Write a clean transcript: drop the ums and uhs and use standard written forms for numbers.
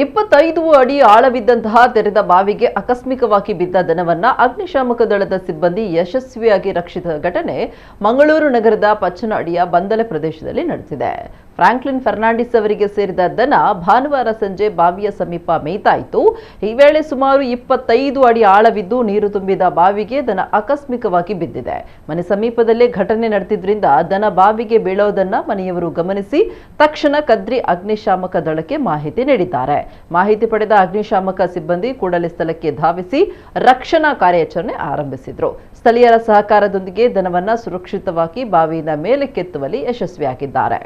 25 ಅಡಿ ಆಳವಿದ್ದಂತಹ ತೆರೆದ ಬಾವಿಗೆ ಆಕಸ್ಮಿಕವಾಗಿ ಬಿದ್ದ ದನವನ್ನ ಅಗ್ನಿಶಾಮಕ ದಳದ ಸಿಬ್ಬಂದಿ ಯಶಸ್ವಿಯಾಗಿ ರಕ್ಷಿಸಿದ ಘಟನೆ ಮಂಗಳೂರು ನಗರದ ಪಚ್ಚನಹಳ್ಳಿಯ ಬಂದಲೆ ಪ್ರದೇಶದಲ್ಲಿ ನಡೆದಿದೆ. ಫ್ರಾಂಕ್ಲಿನ್ ಫರ್ನಾಂಡಿಸ್ ಅವರಿಗೆ ಸೇರಿದ ದನ ಭಾನುವಾರ ಸಂಜೆ ಬಾವಿಯ ಸಮೀಪ ಮೇಯ್ತಾಯಿತು. ಈ ವೇಳೆ ಸುಮಾರು 25 ಅಡಿ ಆಳವಿದ್ದು ನೀರು ತುಂಬಿದ ಬಾವಿಗೆ ದನ ಆಕಸ್ಮಿಕವಾಗಿ ಬಿದ್ದಿದೆ. ಮನೆ ಸಮೀಪದಲ್ಲೇ ಘಟನೆ ನಡೆದಿದ್ದರಿಂದ ದನ ಬಾವಿಗೆ ಬೀಳೋದನ್ನ ಮನೆಯವರು ಗಮನಿಸಿ ತಕ್ಷಣ ಕದ್ರಿ ಅಗ್ನಿಶಾಮಕ ದಳಕ್ಕೆ ಮಾಹಿತಿ ನೀಡಿದ್ದಾರೆ. ಮಾಹಿತಿ ಪಡೆದ ಅಗ್ನಿಶಾಮಕ ಸಿಬ್ಬಂದಿ ಕೂಡಲೇ ಸ್ಥಳಕ್ಕೆ ಧಾವಿಸಿ ರಕ್ಷಣಾ ಕಾರ್ಯಾಚರಣೆ ಆರಂಭಿಸಿದರು. ಸ್ಥಳೀಯರ ಸಹಕಾರದೊಂದಿಗೆ ದನವನ್ನ ಸುರಕ್ಷಿತವಾಗಿ ಬಾವಿಯಿಂದ ಮೇಲಕ್ಕೆತ್ತುವಲ್ಲಿ ಯಶಸ್ವಿಯಾಗಿದ್ದಾರೆ.